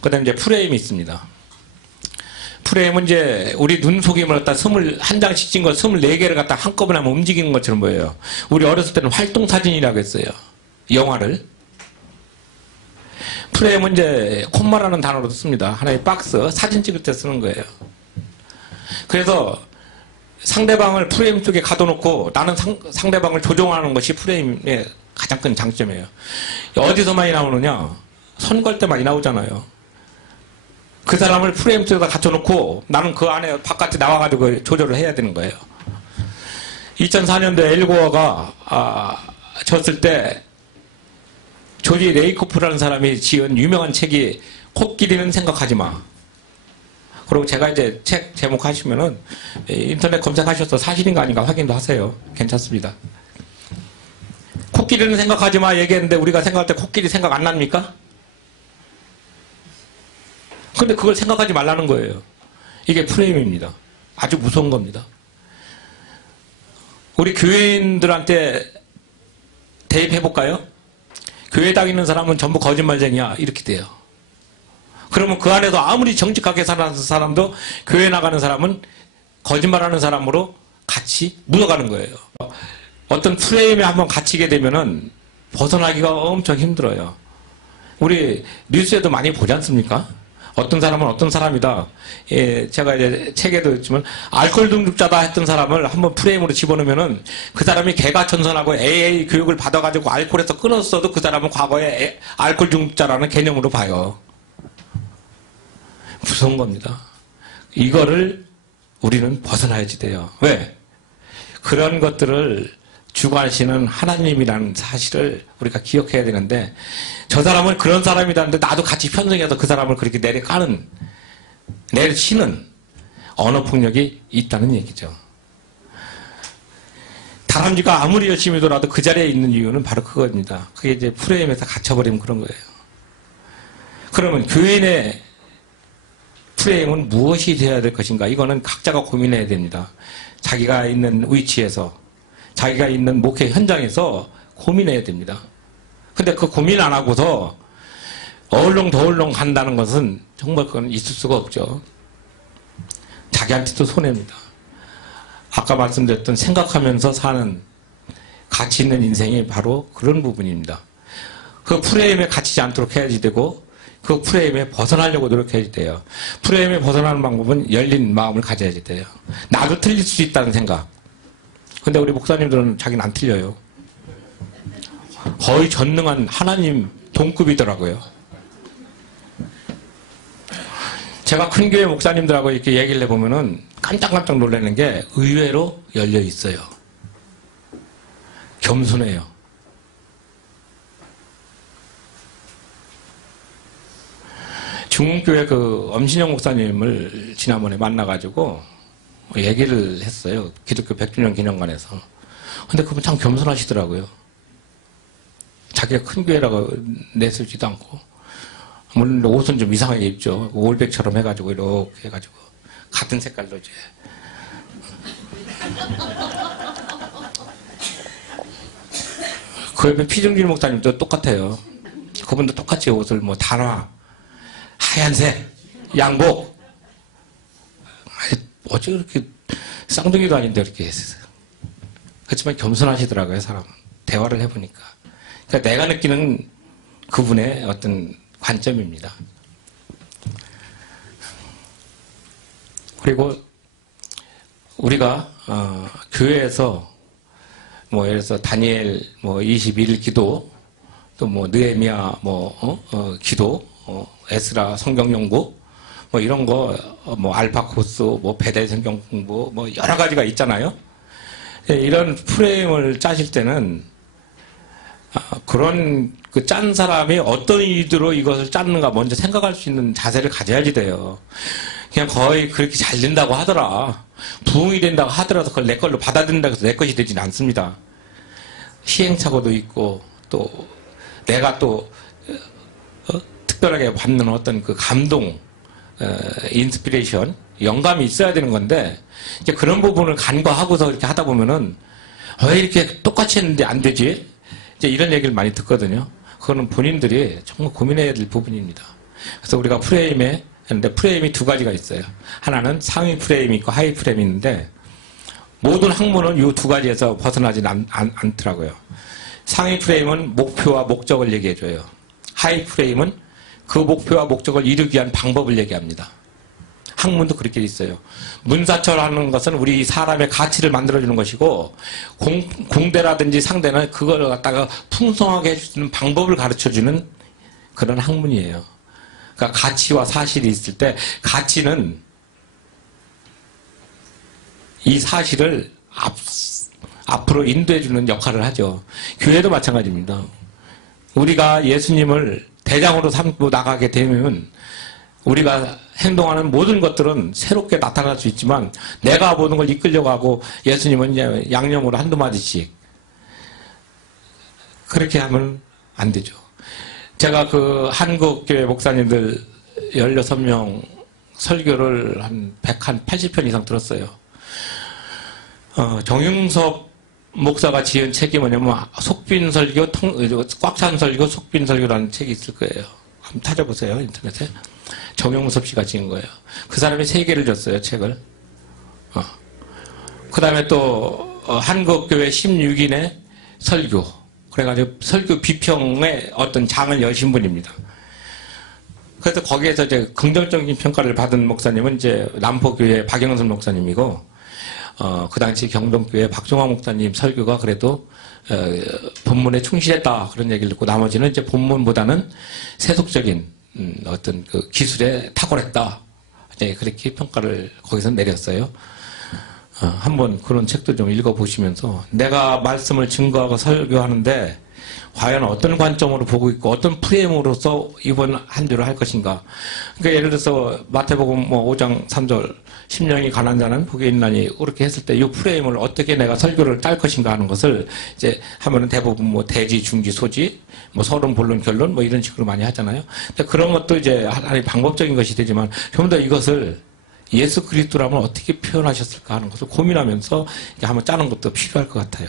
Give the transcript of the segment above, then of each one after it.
그 다음에 이제 프레임이 있습니다. 프레임은 이제 우리 눈속임을 갖다 한 장씩 찍은 걸 24개를 갖다 한꺼번에 하면 움직이는 것처럼 보여요. 우리 어렸을 때는 활동사진이라고 했어요. 영화를. 프레임은 이제 콤마라는 단어로 씁니다. 하나의 박스, 사진 찍을 때 쓰는 거예요. 그래서 상대방을 프레임 속에 가둬놓고 나는 상대방을 조종하는 것이 프레임의 가장 큰 장점이에요. 어디서 많이 나오느냐? 선거할 때 많이 나오잖아요. 그 사람을 프레임 속에다 갇혀놓고 나는 그 안에 바깥에 나와가지고 조절을 해야 되는 거예요. 2004년도에 엘고어가 졌을 때 조지 레이코프라는 사람이 지은 유명한 책이 코끼리는 생각하지 마. 그리고 제가 이제 책 제목 하시면은 인터넷 검색하셔서 사실인가 아닌가 확인도 하세요. 괜찮습니다. 코끼리는 생각하지 마 얘기했는데 우리가 생각할 때 코끼리 생각 안 납니까? 근데 그걸 생각하지 말라는 거예요. 이게 프레임입니다. 아주 무서운 겁니다. 우리 교회인들한테 대입해볼까요? 교회 다니는 사람은 전부 거짓말쟁이야. 이렇게 돼요. 그러면 그 안에서 아무리 정직하게 사는 사람도 교회 나가는 사람은 거짓말하는 사람으로 같이 묻어가는 거예요. 어떤 프레임에 한번 갇히게 되면은 벗어나기가 엄청 힘들어요. 우리 뉴스에도 많이 보지 않습니까? 어떤 사람은 어떤 사람이다. 예, 제가 이제 책에도 있지만 알코올 중독자다 했던 사람을 한번 프레임으로 집어넣으면은 그 사람이 개가천선하고 AA 교육을 받아가지고 알코올에서 끊었어도 그 사람은 과거에 알코올 중독자라는 개념으로 봐요. 무서운 겁니다. 이거를 우리는 벗어나야지 돼요. 왜? 그런 것들을 주관하시는 하나님이라는 사실을 우리가 기억해야 되는데 저 사람은 그런 사람이라는데 나도 같이 편성해서 그 사람을 그렇게 내려치는 언어폭력이 있다는 얘기죠. 다람쥐가 아무리 열심히 돌아도 그 자리에 있는 이유는 바로 그겁니다. 그게 이제 프레임에서 갇혀버리면 그런 거예요. 그러면 교인의 프레임은 무엇이 되어야 될 것인가? 이거는 각자가 고민해야 됩니다. 자기가 있는 위치에서 자기가 있는 목회 현장에서 고민해야 됩니다. 근데 그 고민 안 하고서 어울렁더울렁 간다는 것은 정말 그건 있을 수가 없죠. 자기한테도 손해입니다. 아까 말씀드렸던 생각하면서 사는 가치 있는 인생이 바로 그런 부분입니다. 그 프레임에 갇히지 않도록 해야지 되고 그 프레임에 벗어나려고 노력해야지 돼요. 프레임에 벗어나는 방법은 열린 마음을 가져야지 돼요. 나도 틀릴 수 있다는 생각. 근데 우리 목사님들은 자기는 안 틀려요. 거의 전능한 하나님 동급이더라고요. 제가 큰 교회 목사님들하고 이렇게 얘기를 해보면은 깜짝깜짝 놀라는 게 의외로 열려 있어요. 겸손해요. 중흥교회 그 엄신영 목사님을 지난번에 만나가지고 얘기를 했어요. 기독교 100주년 기념관에서. 근데 그분 참 겸손하시더라고요. 자기가 큰 교회라고 내세우지도 않고. 물론 옷은 좀 이상하게 입죠. 올백처럼 해가지고 이렇게 해가지고. 같은 색깔로 이제. 그 옆에 피중길 목사님도 똑같아요. 그분도 똑같이 옷을 뭐 단화, 하얀색, 양복. 어째 그렇게 쌍둥이도 아닌데 이렇게 했어요. 그렇지만 겸손하시더라고요, 사람은. 대화를 해보니까. 그러니까 내가 느끼는 그분의 어떤 관점입니다. 그리고 우리가 교회에서 뭐 예를 들어서 다니엘 뭐 21일 기도 또 뭐 느헤미야 기도 에스라 성경 연구 뭐 이런 거 뭐 알파 코스 뭐 배대 성경 공부 뭐 여러 가지가 있잖아요. 이런 프레임을 짜실 때는 그런 그 짠 사람이 어떤 의도로 이것을 짰는가 먼저 생각할 수 있는 자세를 가져야지 돼요. 그냥 거의 그렇게 잘 된다고 하더라. 부흥이 된다고 하더라도 그걸 내 걸로 받아들인다고 해서 내 것이 되진 않습니다. 시행착오도 있고 또 내가 또 특별하게 받는 어떤 그 감동, 인스피레이션, 영감이 있어야 되는 건데 이제 그런 부분을 간과하고서 이렇게 하다 보면은 왜 이렇게 똑같이 했는데 안 되지? 이제 이런 얘기를 많이 듣거든요. 그거는 본인들이 정말 고민해야 될 부분입니다. 그래서 우리가 프레임에 했는데 프레임이 두 가지가 있어요. 하나는 상위 프레임이 있고 하위 프레임이 있는데 모든 학문은 이 두 가지에서 벗어나지는 않더라고요. 상위 프레임은 목표와 목적을 얘기해줘요. 하위 프레임은 그 목표와 목적을 이루기 위한 방법을 얘기합니다. 학문도 그렇게 있어요. 문사철하는 것은 우리 사람의 가치를 만들어주는 것이고 공대라든지 상대는 그걸 갖다가 풍성하게 해주는 방법을 가르쳐주는 그런 학문이에요. 그러니까 가치와 사실이 있을 때 가치는 이 사실을 앞으로 인도해주는 역할을 하죠. 교회도 마찬가지입니다. 우리가 예수님을 대장으로 삼고 나가게 되면 우리가 행동하는 모든 것들은 새롭게 나타날 수 있지만 내가 모든 걸 이끌려고 하고 예수님은 이제 양념으로 한두 마디씩 그렇게 하면 안 되죠. 제가 그 한국교회 목사님들 16명 설교를 한 80편 이상 들었어요. 정용섭 목사가 지은 책이 뭐냐면 속빈설교, 꽉 찬 설교, 속빈설교라는 책이 있을 거예요. 한번 찾아보세요, 인터넷에. 정용섭 씨가 지은 거예요. 그 사람이 3개를 줬어요, 책을. 그 다음에 또 한국교회 16인의 설교. 그래가지고 설교 비평의 어떤 장을 여신 분입니다. 그래서 거기에서 이제 긍정적인 평가를 받은 목사님은 이제 남포교회 박영선 목사님이고, 그 당시 경동교회 박종화 목사님 설교가 그래도 본문에 충실했다 그런 얘기를 듣고 나머지는 이제 본문보다는 세속적인 어떤 그 기술에 탁월했다. 네, 그렇게 평가를 거기서 내렸어요. 한번 그런 책도 좀 읽어보시면서 내가 말씀을 증거하고 설교하는데 과연 어떤 관점으로 보고 있고 어떤 프레임으로서 이번 한 주를 할 것인가. 그러니까 예를 들어서 마태복음 5장 3절 심령이 가난한 자는 복이 있나니 그렇게 했을 때 이 프레임을 어떻게 내가 설교를 짤 것인가 하는 것을 이제 하면은 대부분 뭐 대지, 중지, 소지, 뭐 서론, 본론, 결론 뭐 이런 식으로 많이 하잖아요. 근데 그런 것도 이제 하나의 방법적인 것이 되지만 좀 더 이것을 예수 그리스도라면 어떻게 표현하셨을까 하는 것을 고민하면서 이렇게 한번 짜는 것도 필요할 것 같아요.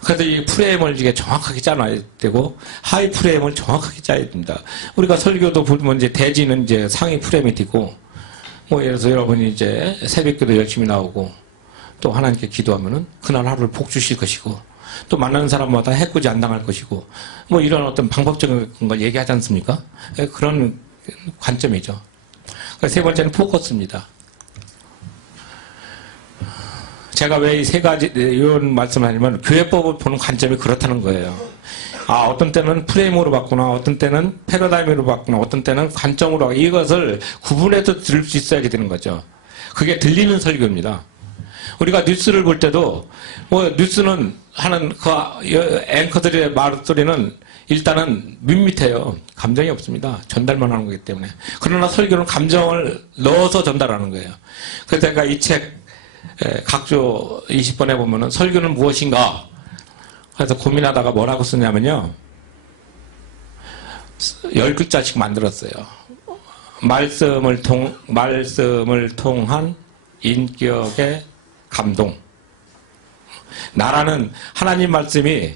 그래서 이 프레임을 이게 정확하게 짜놔야 되고 하위 프레임을 정확하게 짜야 됩니다. 우리가 설교도 보면 이제 대지는 이제 상위 프레임이 되고 뭐 예를 들어서 여러분이 이제 새벽기도 열심히 나오고 또 하나님께 기도하면은 그날 하루를 복 주실 것이고 또 만나는 사람마다 해코지 안 당할 것이고 뭐 이런 어떤 방법적인 걸 얘기하지 않습니까? 그런 관점이죠. 세 번째는 포커스입니다. 제가 왜 이 세 가지 이런 말씀을 하냐면 교회법을 보는 관점이 그렇다는 거예요. 아, 어떤 때는 프레임으로 봤구나, 어떤 때는 패러다임으로 봤구나, 어떤 때는 관점으로 이것을 구분해서 들을 수 있어야 되는 거죠. 그게 들리는 설교입니다. 우리가 뉴스를 볼 때도 뭐 뉴스는 하는 그 앵커들의 말소리는 일단은 밋밋해요. 감정이 없습니다. 전달만 하는 거기 때문에. 그러나 설교는 감정을 넣어서 전달하는 거예요. 그래서 제가 이 책 각조 20번에 보면은 설교는 무엇인가? 그래서 고민하다가 뭐라고 쓰냐면요. 10글자씩 만들었어요. 말씀을 통한 인격의 감동. 나라는 하나님 말씀이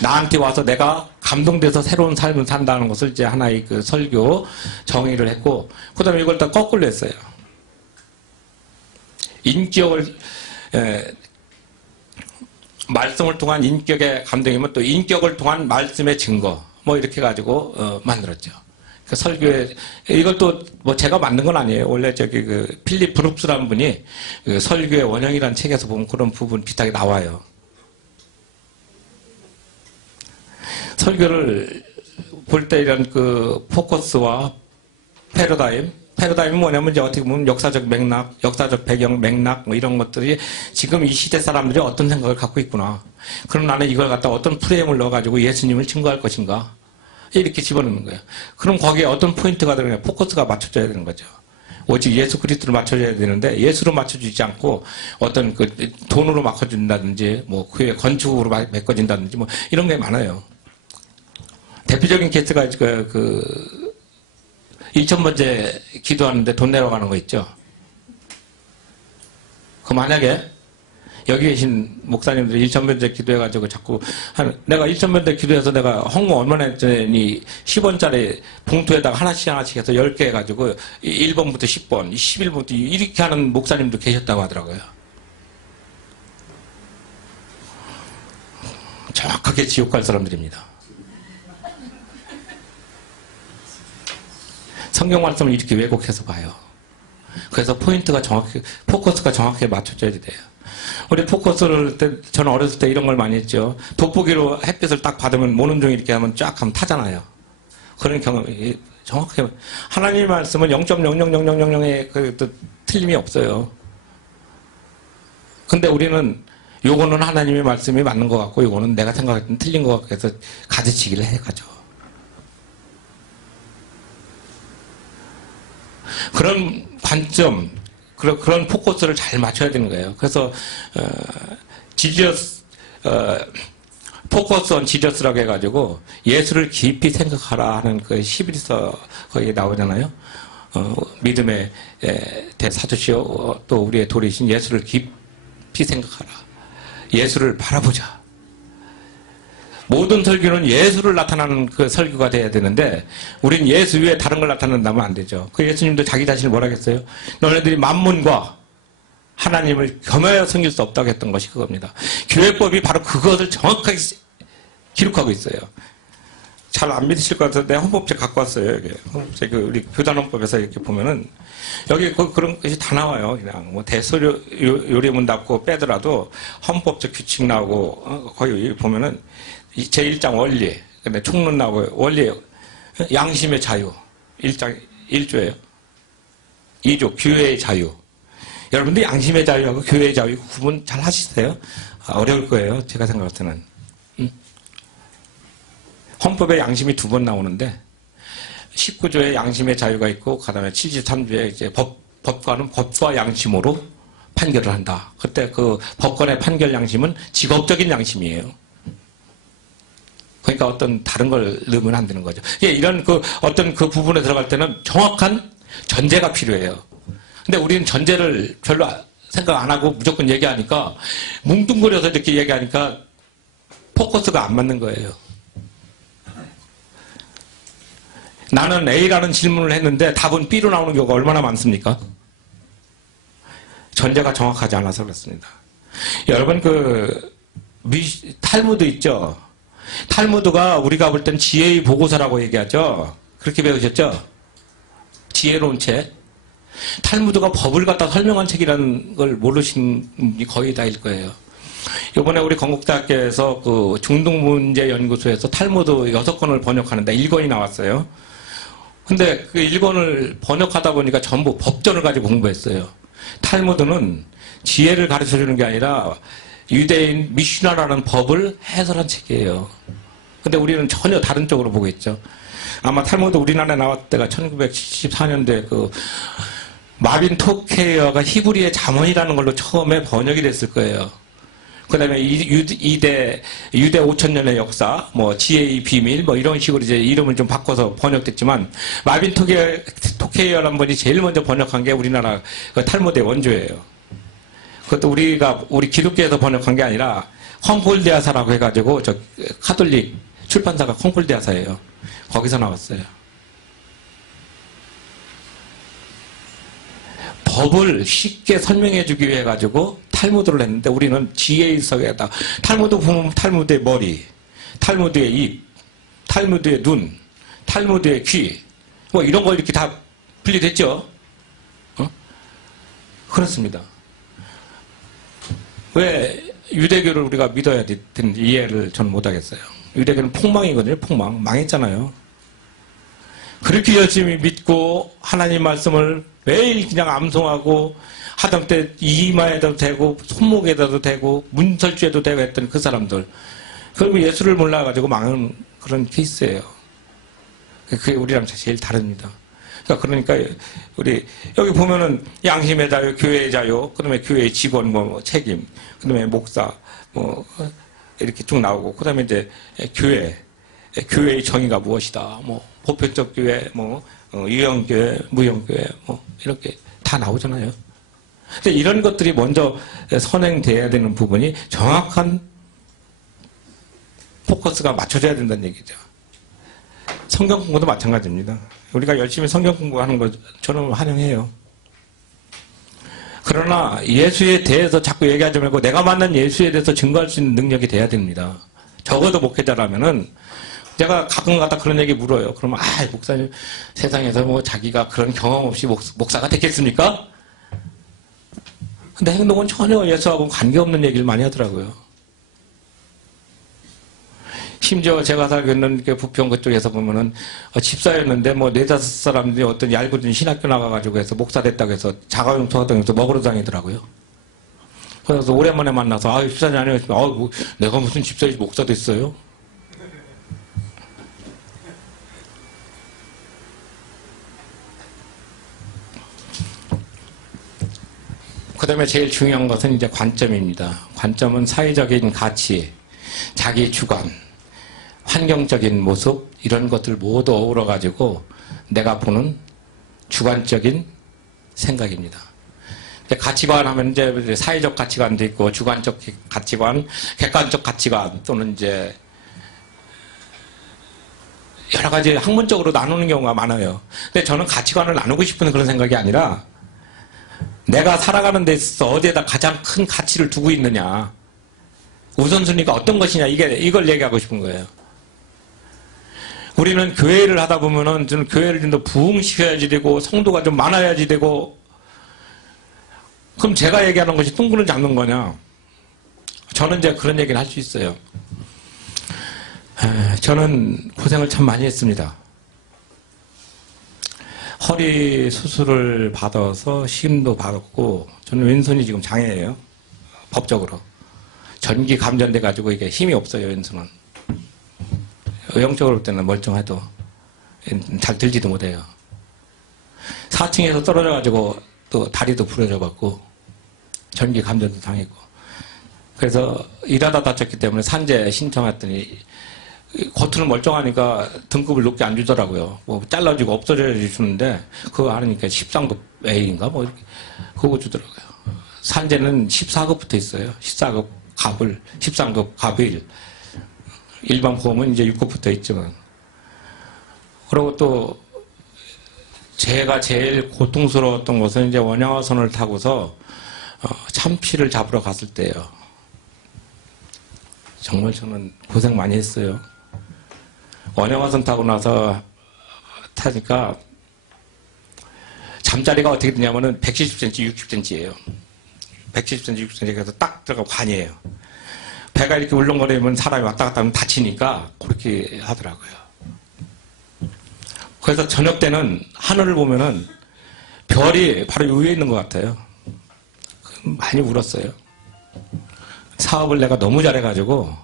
나한테 와서 내가 감동돼서 새로운 삶을 산다는 것을 이제 하나의 그 설교 정의를 했고, 그 다음에 이걸 다 거꾸로 했어요. 인격을, 말씀을 통한 인격의 감동이면 또 인격을 통한 말씀의 증거, 뭐 이렇게 가지고, 만들었죠. 그 설교에, 이것도 뭐 제가 만든 건 아니에요. 원래 저기 그 필립 브룩스라는 분이 그 설교의 원형이라는 책에서 보면 그런 부분 비슷하게 나와요. 설교를 볼 때 이런 그 포커스와 패러다임은 뭐냐면 이제 어떻게 보면 역사적 맥락, 역사적 배경, 맥락 뭐 이런 것들이 지금 이 시대 사람들이 어떤 생각을 갖고 있구나. 그럼 나는 이걸 갖다 어떤 프레임을 넣어가지고 예수님을 증거할 것인가. 이렇게 집어넣는 거예요. 그럼 거기에 어떤 포인트가 들어가냐, 포커스가 맞춰져야 되는 거죠. 오직 예수 그리스도를 맞춰줘야 되는데 예수로 맞춰주지 않고 어떤 그 돈으로 맞춰준다든지 뭐 그의 건축으로 메꿔진다든지 뭐 이런 게 많아요. 대표적인 케이스가 그 2000번째 기도하는데 돈 내러 가는 거 있죠. 그 만약에 여기 계신 목사님들이 일천변제 기도해가지고 자꾸 내가 일천변제 기도해서 내가 헌금 얼마나 했더니 10원짜리 봉투에다가 하나씩 해서 10개 해가지고 1번부터 10번, 11번부터 이렇게 하는 목사님도 계셨다고 하더라고요. 정확하게 지옥 갈 사람들입니다. 성경 말씀을 이렇게 왜곡해서 봐요. 그래서 포커스가 정확하게 맞춰져야 돼요. 우리 포커스를 저는 어렸을 때 이런 걸 많이 했죠. 돋보기로 햇빛을 딱 받으면 모는 종이 이렇게 하면 쫙 하면 타잖아요. 그런 경험이 정확하게 하나님의 말씀은 0.00000의 그 틀림이 없어요. 근데 우리는 요거는 하나님의 말씀이 맞는 것 같고 요거는 내가 생각했던 틀린 것 같고 해서 가지치기를 해가죠. 그런 관점, 그런 포커스를 잘 맞춰야 되는 거예요. 그래서 포커스 온 지저스라고 해가지고 예수를 깊이 생각하라 하는 그 히브리서 거기에 나오잖아요. 믿음의 대사도시요 또 우리의 도리신 예수를 깊이 생각하라. 예수를 바라보자. 모든 설교는 예수를 나타나는 그 설교가 돼야 되는데 우린 예수 위에 다른 걸 나타낸다면 안 되죠. 그 예수님도 자기 자신을 뭐라 했어요? 너네들이 만문과 하나님을 겸하여 섬길 수 없다고 했던 것이 그겁니다. 교회법이 바로 그것을 정확하게 기록하고 있어요. 잘 안 믿으실 것 같아서 내가 헌법책 갖고 왔어요. 여기. 헌법책 우리 교단헌법에서 이렇게 보면은 여기 그런 것이 다 나와요. 그냥 뭐 대소요 요리문답고 빼더라도 헌법적 규칙 나오고 거기 보면은 제1장 원리, 근데 총론 나오고 원리 양심의 자유 1조예요. 2조 교회의 자유. 여러분들 양심의 자유하고 교회의 자유 구분 잘 하시세요? 어려울 거예요. 제가 생각할 때는. 헌법에 양심이 2번 나오는데 19조에 양심의 자유가 있고 그다음에 73조에 이제 법관은 법과 양심으로 판결을 한다. 그때 그 법관의 판결 양심은 직업적인 양심이에요. 그러니까 어떤 다른 걸 넣으면 안 되는 거죠. 이런 어떤 그 부분에 들어갈 때는 정확한 전제가 필요해요. 근데 우리는 전제를 별로 생각 안 하고 무조건 얘기하니까 뭉뚱그려서 이렇게 얘기하니까 포커스가 안 맞는 거예요. 나는 A라는 질문을 했는데 답은 B로 나오는 경우가 얼마나 많습니까? 전제가 정확하지 않아서 그렇습니다. 여러분 탈무드 있죠? 탈무드가 우리가 볼 땐 지혜의 보고서라고 얘기하죠. 그렇게 배우셨죠? 지혜로운 책. 탈무드가 법을 갖다 설명한 책이라는 걸 모르신 분이 거의 다일 거예요. 이번에 우리 건국대학교에서 그 중동문제연구소에서 탈무드 6권을 번역하는데 1권이 나왔어요. 근데 그 1권을 번역하다 보니까 전부 법전을 가지고 공부했어요. 탈무드는 지혜를 가르쳐 주는 게 아니라 유대인 미슈나라는 법을 해설한 책이에요. 근데 우리는 전혀 다른 쪽으로 보고 있죠. 아마 탈무드 우리나라에 나왔을 때가 1974년도에 그 마빈 토케이어가 히브리의 잠언이라는 걸로 처음에 번역이 됐을 거예요. 그 다음에 유대 5,000년의 역사, 뭐 지혜의 비밀, 뭐 이런 식으로 이제 이름을 좀 바꿔서 번역됐지만 마빈 토케이어라는 분이 제일 먼저 번역한 게 우리나라 그 탈무드의 원조예요. 그것도 우리 기독교에서 번역한 게 아니라 콩콜디아사라고 해가지고 저 카톨릭 출판사가 콩콜디아사예요. 거기서 나왔어요. 법을 쉽게 설명해 주기 위해 가지고 탈무드를 했는데 우리는 지혜의 석에다 탈무드 보면 탈무드의 머리, 탈무드의 입, 탈무드의 눈, 탈무드의 귀, 뭐 이런 거 이렇게 다 분리됐죠? 그렇습니다. 왜 유대교를 우리가 믿어야 되는지 이해를 저는 못하겠어요. 유대교는 폭망이거든요. 폭망. 망했잖아요. 그렇게 열심히 믿고 하나님 말씀을 매일 그냥 암송하고 하다못해 이마에도 대고 손목에도 대고 문설주에도 대고 했던 그 사람들. 그러면 예수를 몰라가지고 망한 그런 케이스예요. 그게 우리랑 제일 다릅니다. 그러니까 우리 여기 보면은 양심의 자유, 교회의 자유, 그다음에 교회의 직원 뭐 책임, 그다음에 목사 뭐 이렇게 쭉 나오고 그다음에 이제 교회의 정의가 무엇이다, 뭐 보편적 교회, 뭐 유형교회, 무형교회 뭐 이렇게 다 나오잖아요. 근데 이런 것들이 먼저 선행돼야 되는 부분이 정확한 포커스가 맞춰져야 된다는 얘기죠. 성경 공부도 마찬가지입니다. 우리가 열심히 성경 공부하는 거 저는 환영해요. 그러나 예수에 대해서 자꾸 얘기하지 말고 내가 만난 예수에 대해서 증거할 수 있는 능력이 돼야 됩니다. 적어도 목회자라면은 제가 가끔가다 그런 얘기 물어요. 그러면 목사님 세상에서 뭐 자기가 그런 경험 없이 목사가 됐겠습니까? 근데 행동은 전혀 예수하고 관계없는 얘기를 많이 하더라고요. 심지어 제가 살고 있는 부평 그쪽에서 보면은 집사였는데 뭐 4-5 사람들이 어떤 얄궂은 신학교 나가가지고 해서 목사 됐다고 해서 자가용통 하다면서 먹으러 다니더라고요. 그래서 오랜만에 만나서 집사님 아니었으면 뭐 내가 무슨 집사지 목사 됐어요? 그 다음에 제일 중요한 것은 이제 관점입니다. 관점은 사회적인 가치, 자기 주관, 환경적인 모습 이런 것들 모두 어우러가지고 내가 보는 주관적인 생각입니다. 가치관 하면 이제 사회적 가치관도 있고 주관적 가치관, 객관적 가치관 또는 이제 여러 가지 학문적으로 나누는 경우가 많아요. 근데 저는 가치관을 나누고 싶은 그런 생각이 아니라 내가 살아가는 데 있어서 어디에다 가장 큰 가치를 두고 있느냐, 우선순위가 어떤 것이냐 이걸 얘기하고 싶은 거예요. 우리는 교회를 하다 보면은 저는 교회를 좀 더 부흥시켜야지 되고 성도가 좀 많아야지 되고 그럼 제가 얘기하는 것이 둥그런 잡는 거냐? 저는 이제 그런 얘기를 할 수 있어요. 저는 고생을 참 많이 했습니다. 허리 수술을 받아서 시임도 받았고 저는 왼손이 지금 장애예요. 법적으로. 전기 감전돼 가지고 이게 힘이 없어요. 왼손은. 의형적으로 볼 때는 멀쩡해도 잘 들지도 못해요. 4층에서 떨어져 가지고 또 다리도 부러져 갖고 전기 감전도 당했고 그래서 일하다 다쳤기 때문에 산재 신청했더니 겉으로 멀쩡하니까 등급을 높게 안 주더라고요. 뭐 잘라주고 없어져 주는데 그거 하니까 13급 A인가 뭐 그거 주더라고요. 산재는 14급부터 있어요. 14급 갑을 13급 갑을 일반 보험은 이제 6급부터 있지만 그리고 또 제가 제일 고통스러웠던 것은 이제 원양어선을 타고서 참치를 잡으러 갔을 때예요. 정말 저는 고생 많이 했어요. 원양어선 타고 나서 타니까 잠자리가 어떻게 되냐면은 170cm, 60cm예요. 170cm, 60cm 그래서 딱 들어가 관이에요. 배가 이렇게 울렁거리면 사람이 왔다 갔다 하면 다치니까 그렇게 하더라고요. 그래서 저녁 때는 하늘을 보면은 별이 바로 위에 있는 것 같아요. 많이 울었어요. 사업을 내가 너무 잘해가지고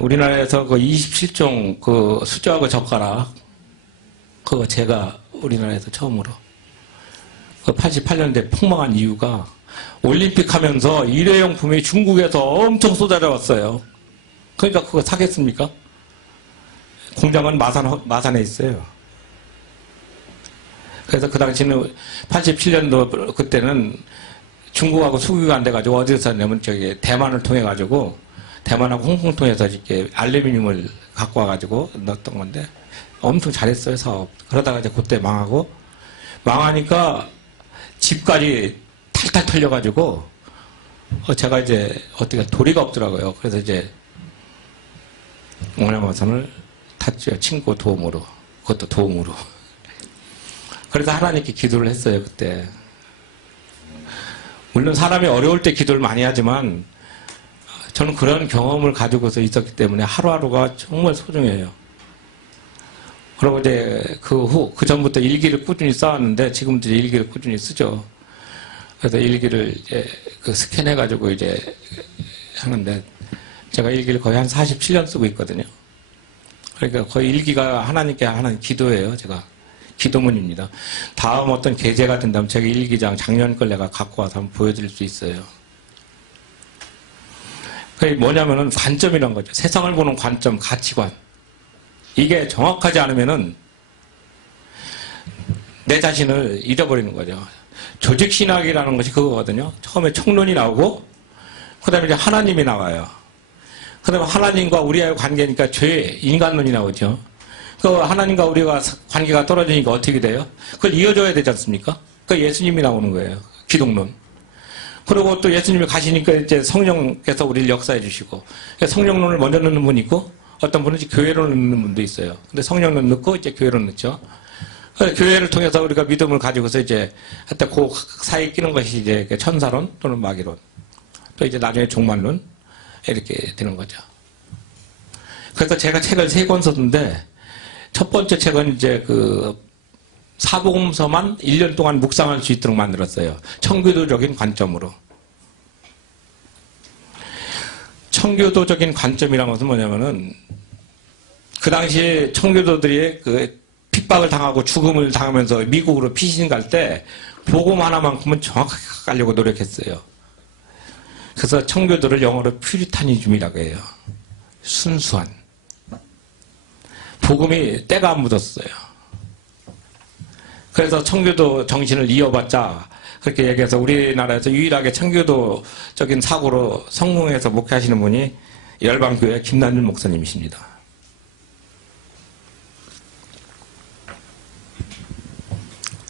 우리나라에서 그 27종 그 수저하고 젓가락 그거 제가 우리나라에서 처음으로 그 88년대 폭망한 이유가 올림픽 하면서 일회용품이 중국에서 엄청 쏟아져 왔어요. 그러니까 그거 사겠습니까? 공장은 마산에 있어요. 그래서 그 당시는 87년도 그때는 중국하고 수교가 안 돼가지고 어디서 샀냐면 저기 대만을 통해가지고 대만하고 홍콩 통해서 이렇게 알루미늄을 갖고 와가지고 넣었던 건데 엄청 잘했어요 사업. 그러다가 이제 그때 망하니까 집까지 탈탈 털려가지고 제가 이제 어떻게 도리가 없더라고요. 그래서 이제 원양어선을 탔죠. 친구 도움으로. 그것도 도움으로. 그래서 하나님께 기도를 했어요 그때. 물론 사람이 어려울 때 기도를 많이 하지만 저는 그런 경험을 가지고서 있었기 때문에 하루하루가 정말 소중해요. 그리고 이제 그 전부터 일기를 꾸준히 써왔는데 지금도 일기를 꾸준히 쓰죠. 그래서 일기를 이제 스캔해가지고 이제 하는데 제가 일기를 거의 한 47년 쓰고 있거든요. 그러니까 거의 일기가 하나님께 하는 기도예요. 제가 기도문입니다. 다음 어떤 계제가 된다면 제가 일기장 작년 걸 내가 갖고 와서 한번 보여드릴 수 있어요. 그게 뭐냐면은 관점이란 거죠. 세상을 보는 관점, 가치관. 이게 정확하지 않으면은 내 자신을 잃어버리는 거죠. 조직신학이라는 것이 그거거든요. 처음에 총론이 나오고, 그 다음에 이제 하나님이 나와요. 그 다음에 하나님과 우리와의 관계니까 죄, 인간론이 나오죠. 그 하나님과 우리가 관계가 떨어지니까 어떻게 돼요? 그걸 이어줘야 되지 않습니까? 그 예수님이 나오는 거예요. 기독론. 그리고 또 예수님이 가시니까 이제 성령께서 우리를 역사해 주시고, 성령론을 먼저 넣는 분이 있고, 어떤 분은 이제 교회론을 넣는 분도 있어요. 근데 성령론 넣고 이제 교회론 넣죠. 교회를 통해서 우리가 믿음을 가지고서 이제 하여튼 그 사이에 끼는 것이 이제 천사론 또는 마귀론. 또 이제 나중에 종말론. 이렇게 되는 거죠. 그래서 제가 책을 3권 썼는데, 첫 번째 책은 이제 그 사복음서만 1년 동안 묵상할 수 있도록 만들었어요. 청교도적인 관점으로. 청교도적인 관점이라는 것은 뭐냐면은, 그 당시에 청교도들이 그 핍박을 당하고 죽음을 당하면서 미국으로 피신 갈 때, 복음 하나만큼은 정확하게 가려고 노력했어요. 그래서 청교도를 영어로 퓨리타니즘이라고 해요. 순수한. 복음이 때가 안 묻었어요. 그래서 청교도 정신을 이어받자 그렇게 얘기해서 우리나라에서 유일하게 청교도적인 사고로 성공해서 목회하시는 분이 열방교회 김난준 목사님이십니다.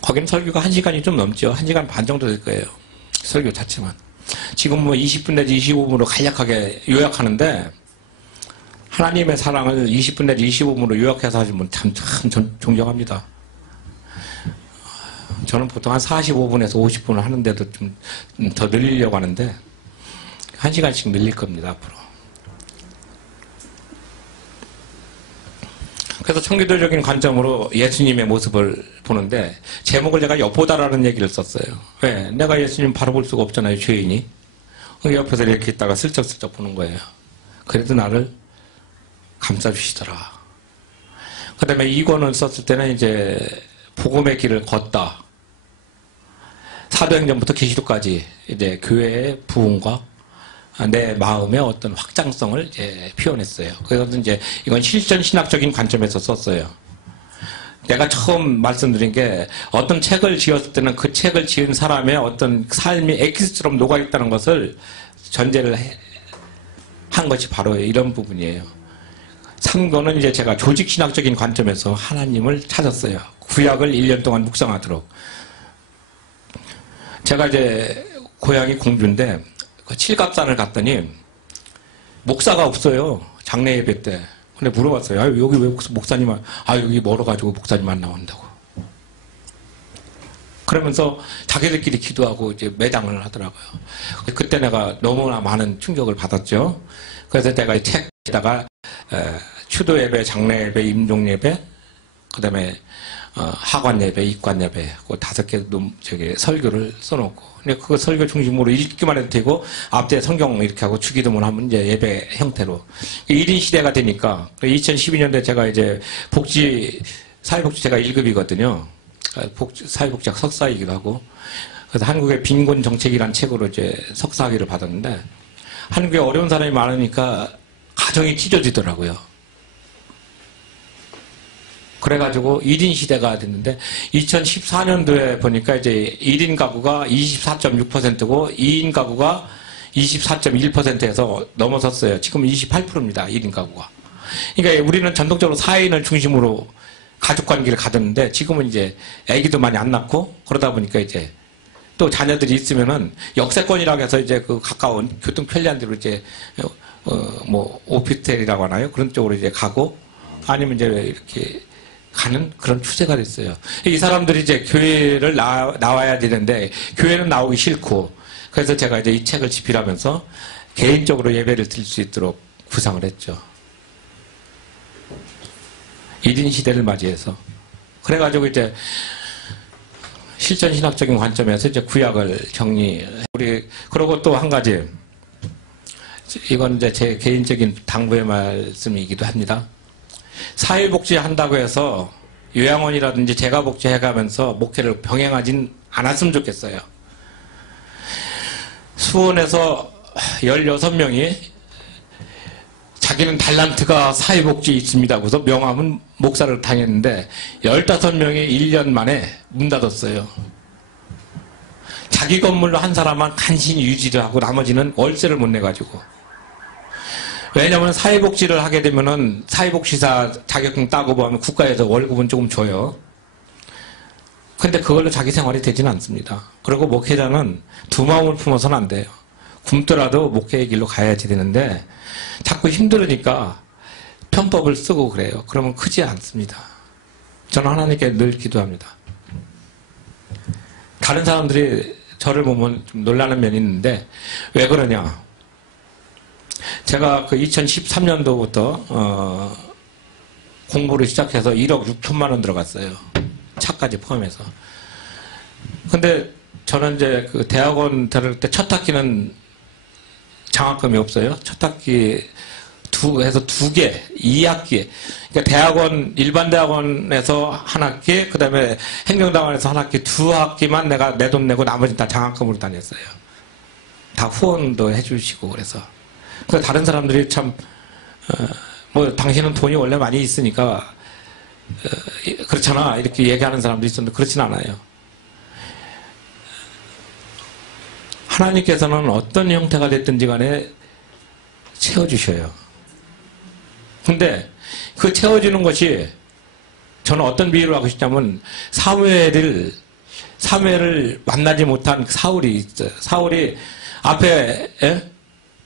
거긴 설교가 1시간이 좀 넘죠. 1시간 반 정도 될 거예요. 설교 자체만. 지금 뭐 20분 내지 25분으로 간략하게 요약하는데, 하나님의 사랑을 20분 내지 25분으로 요약해서 하시면 참 존경합니다. 저는 보통 한 45분에서 50분을 하는데도 좀 더 늘리려고 하는데, 1시간씩 늘릴 겁니다, 앞으로. 그래서 청교도적인 관점으로 예수님의 모습을 보는데, 제목을 제가 엿보다라는 얘기를 썼어요. 왜? 내가 예수님 바로 볼 수가 없잖아요, 죄인이. 옆에서 이렇게 있다가 슬쩍슬쩍 보는 거예요. 그래도 나를 감싸주시더라. 그 다음에 2권을 썼을 때는 이제 복음의 길을 걷다. 사도행전부터 계시록까지 이제 교회의 부흥과 내 마음의 어떤 확장성을 이제 표현했어요. 그래서 이제 이건 실전 신학적인 관점에서 썼어요. 내가 처음 말씀드린 게, 어떤 책을 지었을 때는 그 책을 지은 사람의 어떤 삶이 엑기스처럼 녹아있다는 것을 전제를 한 것이 바로 이런 부분이에요. 3권은 이제 제가 조직신학적인 관점에서 하나님을 찾았어요. 구약을 1년 동안 묵상하도록. 제가 이제 고향이 공주인데, 그 칠갑산을 갔더니 목사가 없어요. 장례 예배 때. 근데 물어봤어요. 아, 여기 왜 목사님만, 여기 멀어가지고 목사님만 나온다고. 그러면서 자기들끼리 기도하고 이제 매장을 하더라고요. 그때 내가 너무나 많은 충격을 받았죠. 그래서 제가 이 책에다가 추도 예배, 장례 예배, 임종 예배, 그 다음에 하관 예배, 입관 예배, 그 5개 설교를 써놓고, 근데 그 설교 중심으로 읽기만 해도 되고, 앞뒤에 성경 이렇게 하고 주기도문 하면 이제 예배 형태로. 1인 시대가 되니까, 2012년도에 제가 이제 사회복지 제가 1급이거든요. 사회복지학 석사이기도 하고, 그래서 한국의 빈곤 정책이라는 책으로 이제 석사학위를 받았는데, 한국에 어려운 사람이 많으니까 가정이 찢어지더라고요. 그래가지고 1인 시대가 됐는데, 2014년도에 보니까 이제 1인 가구가 24.6%고 2인 가구가 24.1%에서 넘어섰어요. 지금 28%입니다. 1인 가구가. 그러니까 우리는 전통적으로 4인을 중심으로 가족 관계를 가졌는데, 지금은 이제 아기도 많이 안 낳고, 그러다 보니까 이제 또 자녀들이 있으면은 역세권이라고 해서 이제 그 가까운 교통 편리한 데로 이제 뭐 오피스텔이라고 하나요? 그런 쪽으로 이제 가고, 아니면 이제 이렇게 가는 그런 추세가 됐어요. 이 사람들이 이제 교회를 나와야 되는데, 교회는 나오기 싫고, 그래서 제가 이제 이 책을 집필하면서 개인적으로 예배를 드릴 수 있도록 구상을 했죠. 1인 시대를 맞이해서. 그래가지고 이제 실전 신학적인 관점에서 이제 구약을 그리고 또 한 가지, 이건 이제 제 개인적인 당부의 말씀이기도 합니다. 사회복지 한다고 해서 요양원이라든지 재가복지 해가면서 목회를 병행하진 않았으면 좋겠어요. 수원에서 16명이 자기는 달란트가 사회복지에 있습니다. 그래서 명함은 목사를 다녔는데 15명이 1년 만에 문 닫았어요. 자기 건물로 한 사람만 간신히 유지를 하고 나머지는 월세를 못 내가지고. 왜냐면 사회복지를 하게 되면은 사회복지사 자격증 따고 보면 국가에서 월급은 조금 줘요. 근데 그걸로 자기 생활이 되지는 않습니다. 그리고 목회자는 두 마음을 품어서는 안 돼요. 굶더라도 목회의 길로 가야지 되는데 자꾸 힘들으니까 편법을 쓰고 그래요. 그러면 크지 않습니다. 저는 하나님께 늘 기도합니다. 다른 사람들이 저를 보면 좀 놀라는 면이 있는데 왜 그러냐. 제가 그 2013년도부터 공부를 시작해서 1억 6천만 원 들어갔어요. 차까지 포함해서. 근데 저는 이제 그 대학원 들을 때 첫 학기는 장학금이 없어요. 첫 학기 해서 2개, 2학기. 그러니까 대학원, 일반 대학원에서 한 학기, 그 다음에 행정대학원에서 한 학기, 2학기만 내가 내 돈 내고 나머지는 다 장학금으로 다녔어요. 다 후원도 해주시고 그래서. 그래서 다른 사람들이 참, 뭐, 당신은 돈이 원래 많이 있으니까, 그렇잖아. 이렇게 얘기하는 사람도 있었는데, 그렇진 않아요. 하나님께서는 어떤 형태가 됐든지 간에 채워주셔요. 근데 그 채워주는 것이 저는 어떤 비유를 하고 싶냐면 사무엘을 만나지 못한 사울이 있어요. 사울이 앞에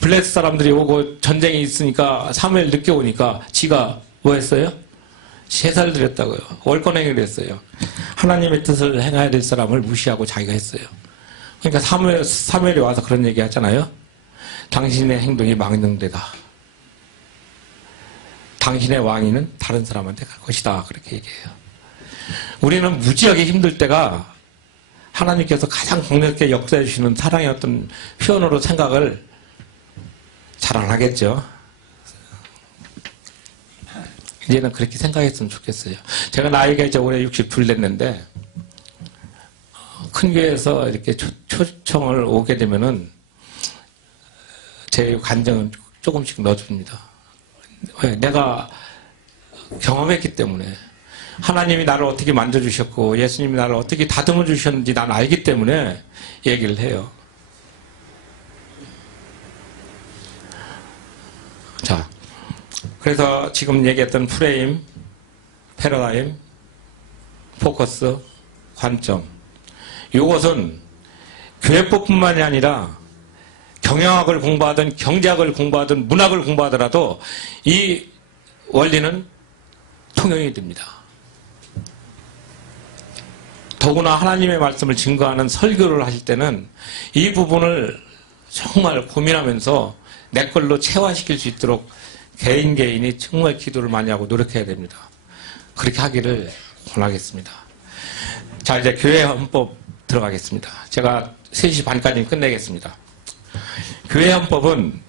블레스 사람들이 오고 전쟁이 있으니까 사무엘 늦게 오니까 지가 뭐 했어요? 제사를 드렸다고요. 월권행위를 했어요. 하나님의 뜻을 행해야 될 사람을 무시하고 자기가 했어요. 그러니까 사무엘이 와서 그런 얘기 하잖아요. 당신의 행동이 망령되다. 당신의 왕위는 다른 사람한테 갈 것이다. 그렇게 얘기해요. 우리는 무지하게 힘들 때가 하나님께서 가장 강력하게 역사해 주시는 사랑의 어떤 표현으로 생각을 잘 안 하겠죠. 이제는 그렇게 생각했으면 좋겠어요. 제가 나이가 이제 올해 62 됐는데 큰 교회에서 이렇게 초청을 오게 되면은 제 간증은 조금씩 넣어줍니다. 왜? 내가 경험했기 때문에 하나님이 나를 어떻게 만져주셨고 예수님이 나를 어떻게 다듬어 주셨는지 난 알기 때문에 얘기를 해요. 자, 그래서 지금 얘기했던 프레임, 패러다임, 포커스, 관점 이것은 교회법뿐만이 아니라 경영학을 공부하든 경제학을 공부하든 문학을 공부하더라도 이 원리는 통용이 됩니다. 더구나 하나님의 말씀을 증거하는 설교를 하실 때는 이 부분을 정말 고민하면서 내 걸로 체화시킬 수 있도록 개인이 정말 기도를 많이 하고 노력해야 됩니다. 그렇게 하기를 권하겠습니다. 자, 이제 교회 헌법 들어가겠습니다. 제가 3시 반까지 끝내겠습니다. 교회 헌법은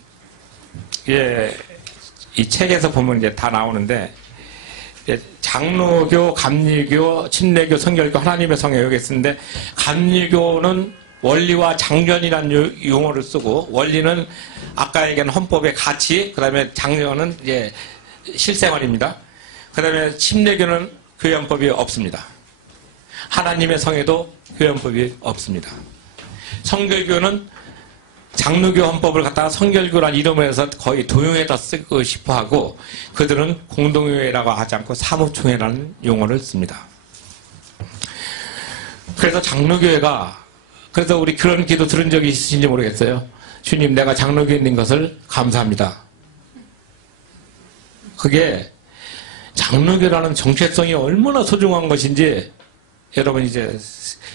이 책에서 보면 이제 다 나오는데 장로교, 감리교, 침례교, 성결교, 하나님의 성에 여기 쓰는데 감리교는 원리와 장전이라는 용어를 쓰고 원리는 아까 얘기한 헌법의 가치, 그 다음에 장전은 이제 실생활입니다. 그 다음에 침례교는 교회 헌법이 없습니다. 하나님의 성에도 교회 헌법이 없습니다. 성결교는 장로교 헌법을 갖다가 성결교란 이름을 해서 거의 도용해다 쓰고 싶어 하고 그들은 공동회라고 하지 않고 사무총회라는 용어를 씁니다. 그래서 장로교회가 그래서 우리 그런 기도 들은 적이 있으신지 모르겠어요. 주님, 내가 장로교에 있는 것을 감사합니다. 그게 장로교라는 정체성이 얼마나 소중한 것인지 여러분 이제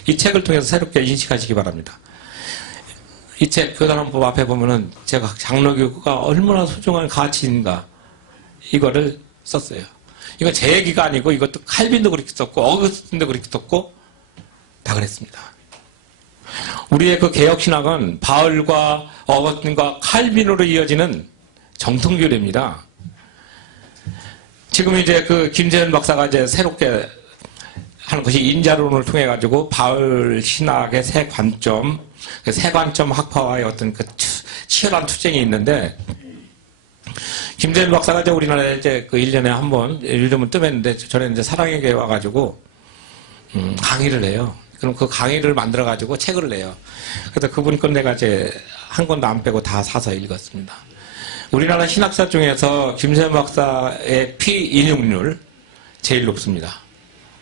이 책을 통해서 새롭게 인식하시기 바랍니다. 이 책 교단헌법 앞에 보면은 제가 장로교가 얼마나 소중한 가치인가 이거를 썼어요. 이건 제 얘기가 아니고 이것도 칼빈도 그렇게 썼고 어거스틴도 그렇게 썼고 다 그랬습니다. 우리의 그 개혁신학은 바울과 어거스틴과 칼빈으로 이어지는 정통교리입니다. 지금 이제 그 김재현 박사가 이제 새롭게 하는 것이 인자론을 통해 가지고 바울 신학의 새 관점, 그 새 관점 학파와의 어떤 그 치열한 투쟁이 있는데 김재현 박사가 이제 우리나라에 이제 그 1년에 한 번, 요즘은 뜸했는데 전에 이제 사랑의 교회 와가지고 강의를 해요. 그럼 그 강의를 만들어가지고 책을 내요. 그래서 그분 건 내가 이제 한 권도 안 빼고 다 사서 읽었습니다. 우리나라 신학자 중에서 김세현 박사의 피인용률 제일 높습니다.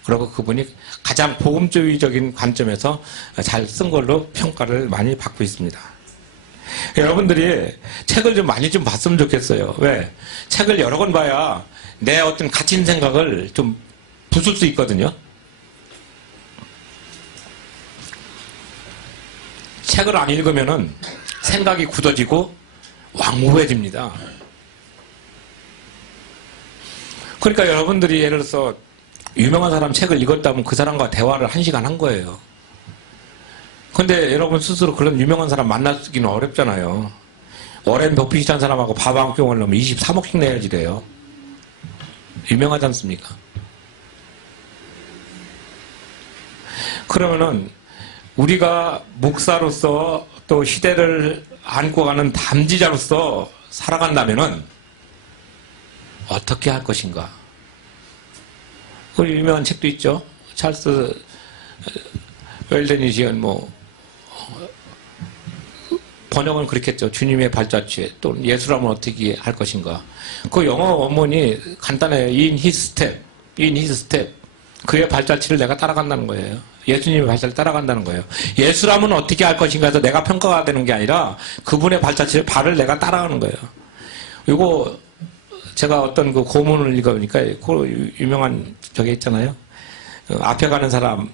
그리고 그분이 가장 복음주의적인 관점에서 잘 쓴 걸로 평가를 많이 받고 있습니다. 여러분들이 책을 좀 많이 좀 봤으면 좋겠어요. 왜? 책을 여러 권 봐야 내 어떤 갇힌 생각을 좀 부술 수 있거든요. 책을 안 읽으면은 생각이 굳어지고 왕후해집니다. 그러니까 여러분들이 예를 들어서 유명한 사람 책을 읽었다면 그 사람과 대화를 1시간 한 거예요. 근데 여러분 스스로 그런 유명한 사람 만나기는 어렵잖아요. 워렌 버핏이라는 사람하고 밥 한 끼 먹으려면 23억씩 내야지 돼요. 유명하지 않습니까? 그러면은 우리가 목사로서 또 시대를 안고 가는 담지자로서 살아간다면은 어떻게 할 것인가? 그 유명한 책도 있죠. 찰스 웰덴이지언 번역은 그렇겠죠. 주님의 발자취에 또 예수라면 어떻게 할 것인가. 그 영어 원문이 간단해요. In his step, in his step. 그의 발자취를 내가 따라간다는 거예요. 예수님의 발자취를 따라간다는 거예요. 예수라면 어떻게 할 것인가 해서 내가 평가가 되는 게 아니라 그분의 발자취를 발을 내가 따라가는 거예요. 이거 제가 어떤 그 고문을 읽어보니까 그 유명한 저게 있잖아요. 앞에 가는 사람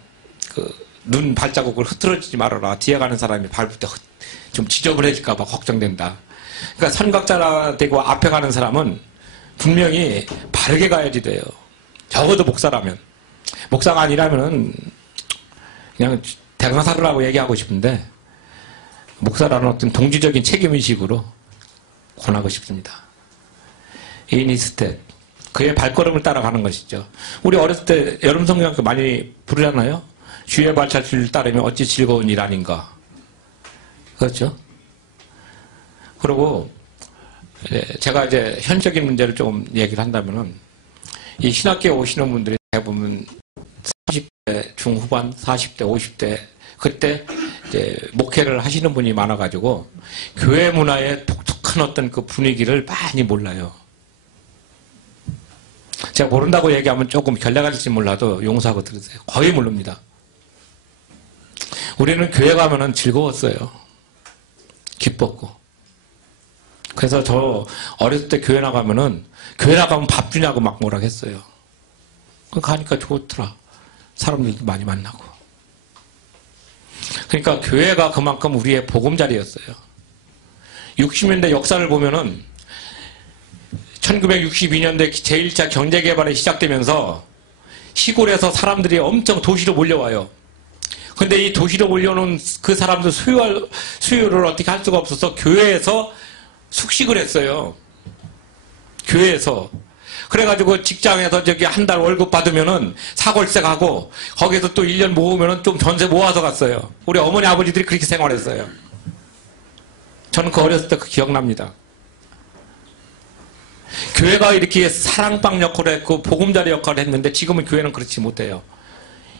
눈 발자국을 흐트러지지 말아라. 뒤에 가는 사람이 밟을 때 좀 지저분해질까 봐 걱정된다. 그러니까 선각자라 되고 앞에 가는 사람은 분명히 바르게 가야지 돼요. 적어도 목사라면. 목사가 아니라면은 그냥 대강사라고 얘기하고 싶은데 목사라는 어떤 동지적인 책임의식으로 권하고 싶습니다. 이니스텝. 그의 발걸음을 따라가는 것이죠. 우리 어렸을 때 여름 성경학교 많이 부르잖아요. 주의 발자취를 따르면 어찌 즐거운 일 아닌가. 그렇죠? 그리고 제가 이제 현적인 문제를 좀 얘기를 한다면은 이 신학교에 오시는 분들이 대부분 30대 중후반, 40대, 50대 그때 이제 목회를 하시는 분이 많아가지고 교회 문화의 독특한 어떤 그 분위기를 많이 몰라요. 제가 모른다고 얘기하면 조금 결례가 될지 몰라도 용서하고 들으세요. 거의 모릅니다. 우리는 교회 가면은 즐거웠어요. 기뻤고. 그래서 저 어렸을 때 교회 나가면 밥 주냐고 막 뭐라 했어요. 가니까 좋더라. 사람들도 많이 만나고. 그러니까 교회가 그만큼 우리의 보금자리였어요. 60년대 역사를 보면은 1962년대 제1차 경제개발이 시작되면서 시골에서 사람들이 엄청 도시로 몰려와요. 근데 이 도시로 몰려오는 그 사람들 수요를 어떻게 할 수가 없어서 교회에서 숙식을 했어요. 교회에서. 그래가지고 직장에서 저기 한 달 월급 받으면은 사골세 가고 거기서 또 1년 모으면은 좀 전세 모아서 갔어요. 우리 어머니 아버지들이 그렇게 생활했어요. 저는 그 어렸을 때 그 기억납니다. 교회가 이렇게 사랑방 역할을 했고 보금자리 역할을 했는데 지금은 교회는 그렇지 못해요.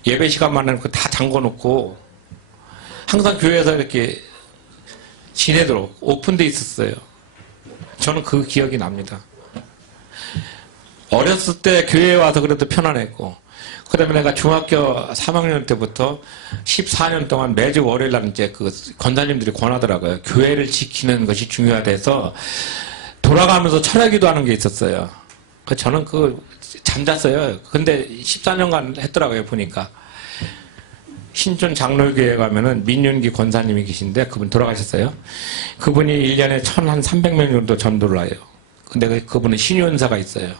예배 시간만 하면 다 잠궈놓고 항상 교회에서 이렇게 지내도록 오픈돼 있었어요. 저는 그 기억이 납니다. 어렸을 때 교회에 와서 그래도 편안했고 그 다음에 내가 중학교 3학년 때부터 14년 동안 매주 월요일 날 이제 그 권사님들이 권하더라고요. 교회를 지키는 것이 중요하대서 돌아가면서 철야기도 하는 게 있었어요. 저는 잠잤어요. 근데 14년간 했더라고요, 보니까. 신촌 장로교회에 가면은 민윤기 권사님이 계신데 그분 돌아가셨어요. 그분이 1년에 1,300명 정도 전도를 해요. 근데 그분은 신유은사가 있어요.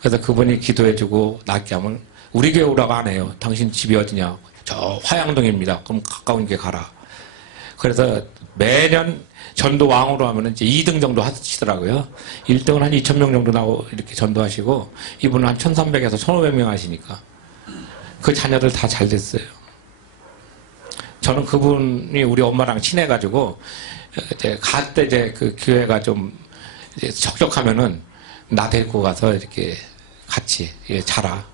그래서 그분이 기도해주고 낫게 하면 우리 교회 오라고 안 해요. 당신 집이 어디냐? 저 화양동입니다. 그럼 가까운 게 가라. 그래서 매년 전도 왕으로 하면은 이제 2등 정도 하시더라고요. 1등은 한 2,000명 정도 나오고 이렇게 전도하시고 이분은 한 1,300에서 1,500명 하시니까 그 자녀들 다 잘 됐어요. 저는 그분이 우리 엄마랑 친해가지고 이제 갈 때 이제 그 교회가 좀 이제 적적하면은 나 데리고 가서 이렇게 같이 자라.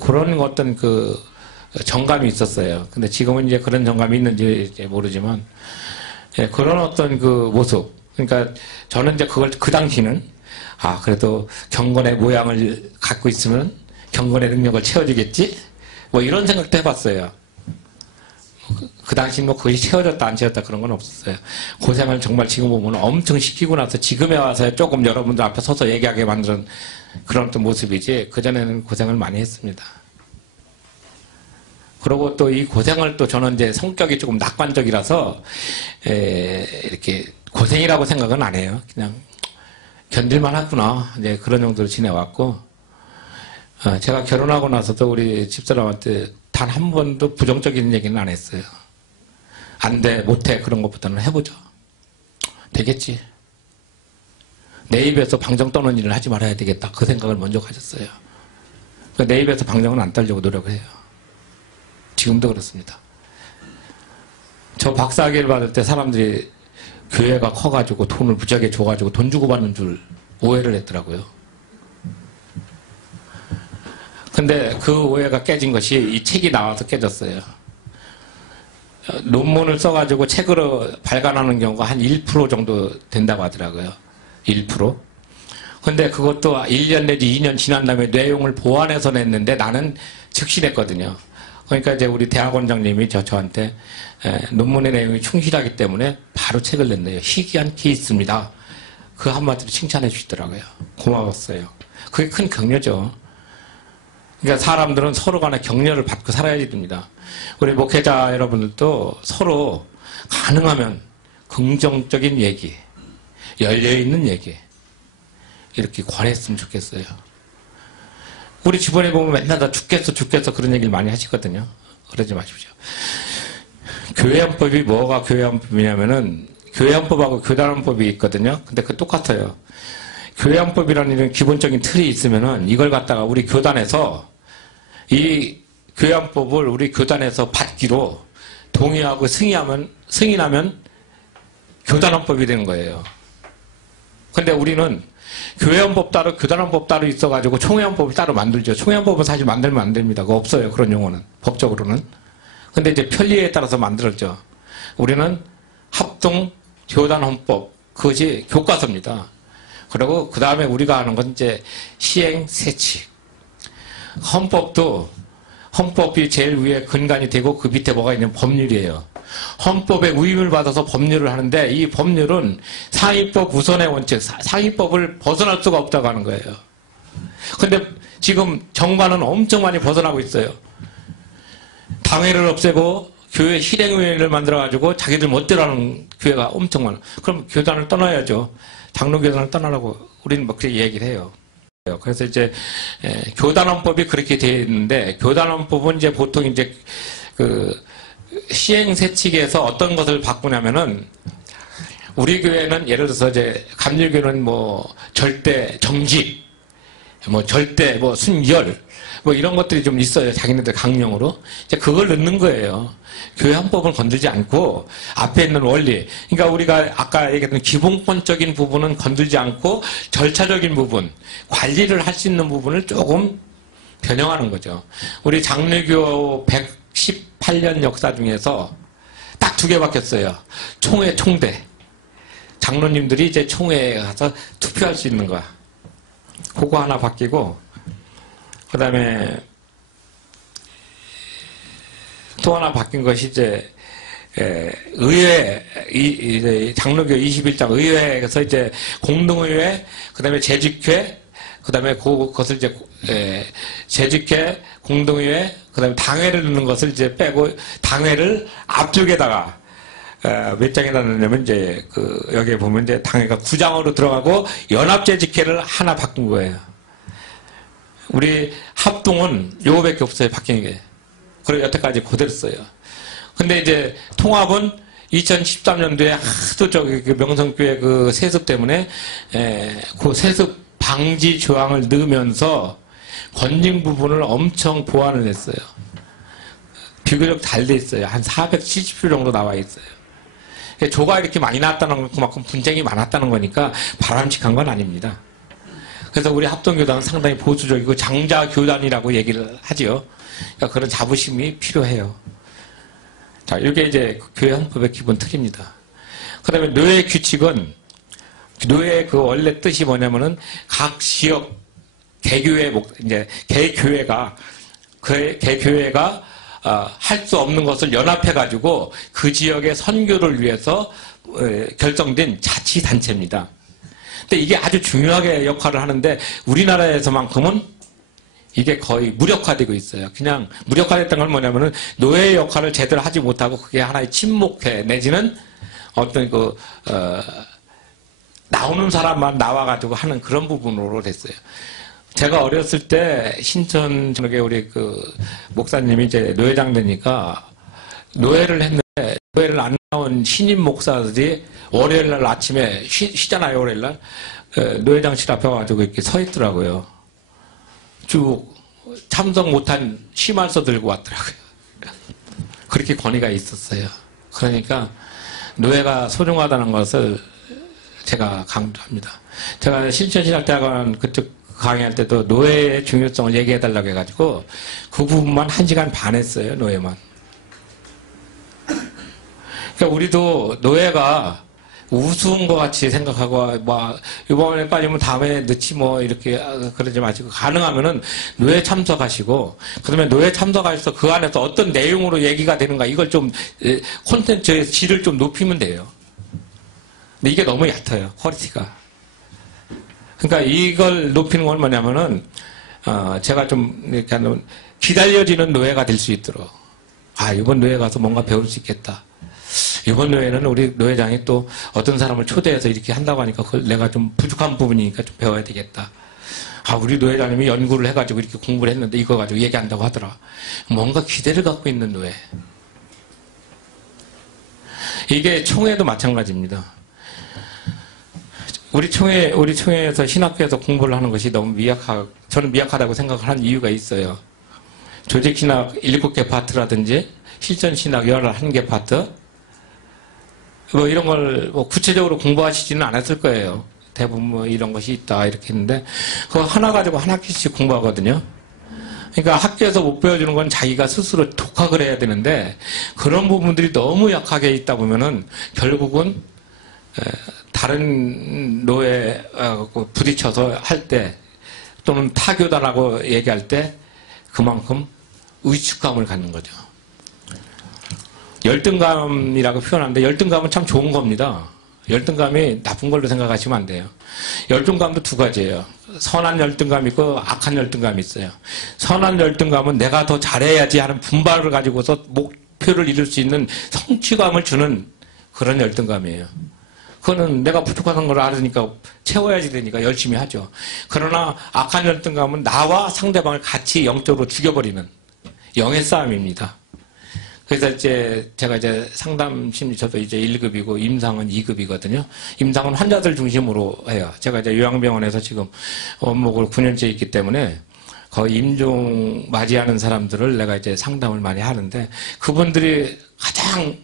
그런 어떤 그 정감이 있었어요. 근데 지금은 이제 그런 정감이 있는지 이제 모르지만, 예, 그런 어떤 그 모습. 그러니까 저는 이제 그걸 그 당시는 그래도 경건의 모양을 갖고 있으면 경건의 능력을 채워주겠지? 뭐 이런 생각도 해봤어요. 그 당시 뭐 거의 채워졌다 안 채웠다 그런 건 없었어요. 고생을 정말 지금 보면 엄청 시키고 나서 지금에 와서 조금 여러분들 앞에 서서 얘기하게 만드는 그런 또 모습이지, 그전에는 고생을 많이 했습니다. 그리고 또 이 고생을 또 저는 이제 성격이 조금 낙관적이라서 이렇게 고생이라고 생각은 안 해요. 그냥 견딜만 하구나, 이제 그런 정도로 지내왔고, 제가 결혼하고 나서도 우리 집사람한테 단 한 번도 부정적인 얘기는 안 했어요. 안 돼, 못해, 그런 것보다는 해보자. 되겠지. 내 입에서 방정 떠는 일을 하지 말아야 되겠다, 그 생각을 먼저 가졌어요. 내 입에서 방정은 안 떨려고 노력을 해요. 지금도 그렇습니다. 저 박사학위를 받을 때 사람들이 교회가 커가지고 돈을 무지하게 줘가지고 돈 주고 받는 줄 오해를 했더라고요. 근데 그 오해가 깨진 것이 이 책이 나와서 깨졌어요. 논문을 써가지고 책으로 발간하는 경우가 한 1% 정도 된다고 하더라고요. 1%. 근데 그것도 1년 내지 2년 지난 다음에 내용을 보완해서 냈는데 나는 즉시 냈거든요. 그러니까 이제 우리 대학원장님이 저한테 논문의 내용이 충실하기 때문에 바로 책을 냈네요. 희귀한 케이스입니다. 그 한마디로 칭찬해 주시더라고요. 고마웠어요. 그게 큰 격려죠. 그러니까 사람들은 서로 간에 격려를 받고 살아야지 됩니다. 우리 목회자 여러분들도 서로 가능하면 긍정적인 얘기, 열려있는 얘기 이렇게 권했으면 좋겠어요. 우리 주변에 보면 맨날 다 죽겠어 그런 얘기를 많이 하시거든요. 그러지 마십시오. 교회헌법이 뭐가 교회헌법이냐면은 교회헌법하고 교단헌법이 있거든요. 근데 그 똑같아요. 교회헌법이라는 이런 기본적인 틀이 있으면은 이걸 갖다가 우리 교단에서 이 교회헌법을 우리 교단에서 받기로 동의하고 승인하면 교단헌법이 되는 거예요. 근데 우리는 교회헌법 따로 교단헌법 따로 있어가지고 총회헌법을 따로 만들죠. 총회헌법은 사실 만들면 안 됩니다. 그거 없어요. 그런 용어는 법적으로는. 근데 이제 편리에 따라서 만들었죠. 우리는 합동 교단헌법, 그것이 교과서입니다. 그리고 그 다음에 우리가 하는 건 이제 시행세칙. 헌법이 제일 위에 근간이 되고 그 밑에 뭐가 있는 법률이에요. 헌법에 위임을 받아서 법률을 하는데 이 법률은 상위법 우선의 원칙, 상위법을 벗어날 수가 없다고 하는 거예요. 근데 지금 정반은 엄청 많이 벗어나고 있어요. 당회를 없애고 교회 실행위원회를 만들어가지고 자기들 멋대로 하는 교회가 엄청 많아. 그럼 교단을 떠나야죠. 장로교단을 떠나라고 우리는 뭐 그렇게 얘기를 해요. 그래서 이제 교단헌법이 그렇게 되어 있는데, 교단헌법은 이제 보통 이제 그 시행세칙에서 어떤 것을 바꾸냐면은, 우리 교회는 예를 들어서 이제 감리교는 뭐 절대 정직, 뭐 절대 뭐 순결, 뭐 이런 것들이 좀 있어요. 자기네들 강령으로. 이제 그걸 넣는 거예요. 교회 헌법을 건들지 않고 앞에 있는 원리. 그러니까 우리가 아까 얘기했던 기본권적인 부분은 건들지 않고 절차적인 부분, 관리를 할 수 있는 부분을 조금 변형하는 거죠. 우리 장로교 118년 역사 중에서 딱 2개 바뀌었어요. 총회, 총대. 장로님들이 이제 총회에 가서 투표할 수 있는 거야. 그거 하나 바뀌고, 그 다음에 또 하나 바뀐 것이 이제 의회, 장로교 21장 의회에서 이제 공동의회, 그 다음에 재직회, 그 다음에 그것을 이제 재직회, 공동의회, 그 다음에 당회를 넣는 것을 이제 빼고 당회를 앞쪽에다가 몇 장에다 넣냐면 이제 여기에 보면 이제 당회가 9장으로 들어가고 연합재직회를 하나 바꾼 거예요. 우리 합동은 요거밖에 없어요, 바뀐 게. 그리고 여태까지 그대로 써요. 근데 이제 통합은 2013년도에 하도 그 명성교회 그 세습 때문에 그 세습 방지 조항을 넣으면서 건진 부분을 엄청 보완을 했어요. 비교적 잘 돼 있어요. 한 470표 정도 나와 있어요. 조가 이렇게 많이 나왔다는 건 그만큼 분쟁이 많았다는 거니까 바람직한 건 아닙니다. 그래서 우리 합동교단은 상당히 보수적이고 장자교단이라고 얘기를 하지요. 그러니까 그런 자부심이 필요해요. 자, 이게 이제 교회 헌법의 기본 틀입니다. 그 다음에 노예 규칙은, 노예 그 원래 뜻이 뭐냐면은 각 지역 개교회, 이제 개교회가, 개교회가 할 수 없는 것을 연합해가지고 그 지역의 선교를 위해서 결정된 자치단체입니다. 근데 이게 아주 중요하게 역할을 하는데 우리나라에서만큼은 이게 거의 무력화되고 있어요. 그냥 무력화됐던 건 뭐냐면은 노예의 역할을 제대로 하지 못하고 그게 하나의 친목회 내지는 어떤 나오는 사람만 나와가지고 하는 그런 부분으로 됐어요. 제가 어렸을 때 신천 저녁에 우리 목사님이 이제 노회장 되니까 노회를 했는데 노회를 안 나온 신임 목사들이 월요일 날 아침에 쉬잖아요, 월요일 날. 노회장실 앞에 와가지고 이렇게 서 있더라고요. 쭉 참석 못한 심할서 들고 왔더라고요. 그렇게 권위가 있었어요. 그러니까 노예가 소중하다는 것을 제가 강조합니다. 제가 신천신학대학원 그쪽 강의할 때도 노예의 중요성을 얘기해달라고 해가지고 그 부분만 1시간 반 했어요, 노예만. 그러니까 우리도 노예가 우스운 것 같이 생각하고, 이번에 빠지면 다음에 넣지 이렇게 그러지 마시고, 가능하면은 노예 참석하시고, 그 다음에 노예 참석하셔서 그 안에서 어떤 내용으로 얘기가 되는가, 이걸 좀, 콘텐츠의 질을 좀 높이면 돼요. 근데 이게 너무 얕아요, 퀄리티가. 그러니까 이걸 높이는 건 뭐냐면은, 제가 좀, 이렇게 하면, 기다려지는 노예가 될 수 있도록. 이번 노예 가서 뭔가 배울 수 있겠다. 이번 노예는 우리 노회장이 또 어떤 사람을 초대해서 이렇게 한다고 하니까 그걸 내가 좀 부족한 부분이니까 좀 배워야 되겠다. 우리 노회장님이 연구를 해가지고 이렇게 공부를 했는데 이거 가지고 얘기한다고 하더라. 뭔가 기대를 갖고 있는 노예. 이게 총회도 마찬가지입니다. 우리 총회에서 신학교에서 공부를 하는 것이 너무 저는 미약하다고 생각을 한 이유가 있어요. 조직신학 7개 파트라든지 실전신학 11개 파트, 이런 걸 구체적으로 공부하시지는 않았을 거예요. 대부분 이런 것이 있다 이렇게 했는데 그거 하나 가지고 한 학기씩 공부하거든요. 그러니까 학교에서 못 배워주는 건 자기가 스스로 독학을 해야 되는데 그런 부분들이 너무 약하게 있다 보면은 결국은 다른 노예 부딪혀서 할 때 또는 타교단하고 얘기할 때 그만큼 위축감을 갖는 거죠. 열등감이라고 표현하는데 열등감은 참 좋은 겁니다. 열등감이 나쁜 걸로 생각하시면 안 돼요. 열등감도 두 가지예요. 선한 열등감이 있고 악한 열등감이 있어요. 선한 열등감은 내가 더 잘해야지 하는 분발을 가지고서 목표를 이룰 수 있는 성취감을 주는 그런 열등감이에요. 그거는 내가 부족한 걸 알으니까 채워야지 되니까 열심히 하죠. 그러나 악한 열등감은 나와 상대방을 같이 영적으로 죽여버리는 영의 싸움입니다. 그래서 제가 상담 심리 저도 1급이고 임상은 2급이거든요. 임상은 환자들 중심으로 해요. 제가 요양병원에서 지금 원목을 9년째 있기 때문에 거의 임종 맞이하는 사람들을 내가 상담을 많이 하는데 그분들이 가장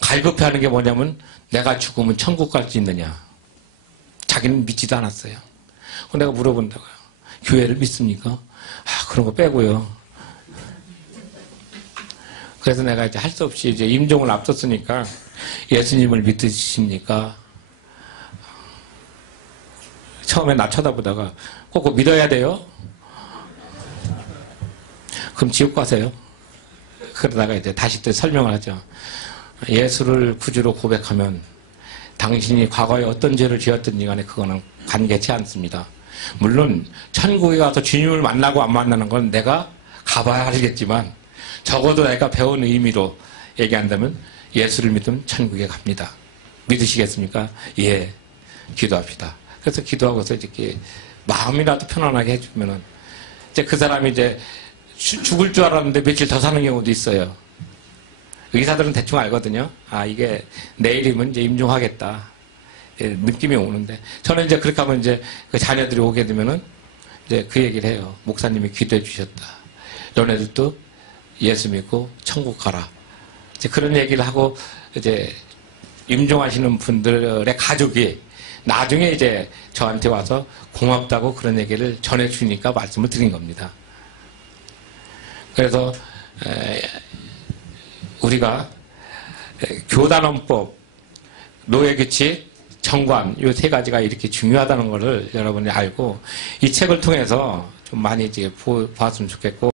갈급해하는 게 뭐냐면 내가 죽으면 천국 갈 수 있느냐. 자기는 믿지도 않았어요. 내가 물어본다고요. 교회를 믿습니까? 그런 거 빼고요. 그래서 내가 할 수 없이 임종을 앞뒀으니까 예수님을 믿으십니까? 처음에 나 쳐다보다가 꼭 믿어야 돼요? 그럼 지옥 가세요? 그러다가 다시 또 설명을 하죠. 예수를 구주로 고백하면 당신이 과거에 어떤 죄를 지었든지 간에 그거는 관계치 않습니다. 물론 천국에 가서 주님을 만나고 안 만나는 건 내가 가봐야 알겠지만 적어도 내가 배운 의미로 얘기한다면 예수를 믿으면 천국에 갑니다. 믿으시겠습니까? 예. 기도합시다. 그래서 기도하고서 이렇게 마음이라도 편안하게 해주면은 그 사람이 죽을 줄 알았는데 며칠 더 사는 경우도 있어요. 의사들은 대충 알거든요. 이게 내일이면 임종하겠다. 느낌이 오는데 저는 그렇게 하면 그 자녀들이 오게 되면은 그 얘기를 해요. 목사님이 기도해 주셨다. 너네들도 예수 믿고 천국 가라. 그런 얘기를 하고 임종하시는 분들의 가족이 나중에 이제 저한테 와서 고맙다고 그런 얘기를 전해주니까 말씀을 드린 겁니다. 그래서 우리가 교단원법, 노예규칙, 정관 이 세 가지가 이렇게 중요하다는 것을 여러분이 알고 이 책을 통해서 좀 많이 이제 보았으면 좋겠고.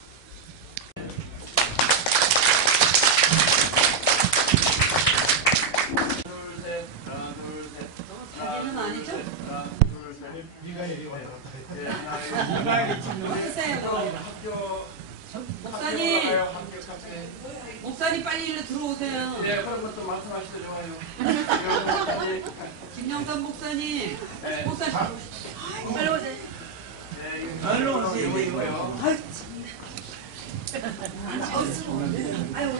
목사님 빨리 일로 들어오세요. 네, 그런 것도 말씀하시도 좋아요. 김영삼 목사님. 네. 목사님. 빨리 오세요. 빨리 오세요. 아유,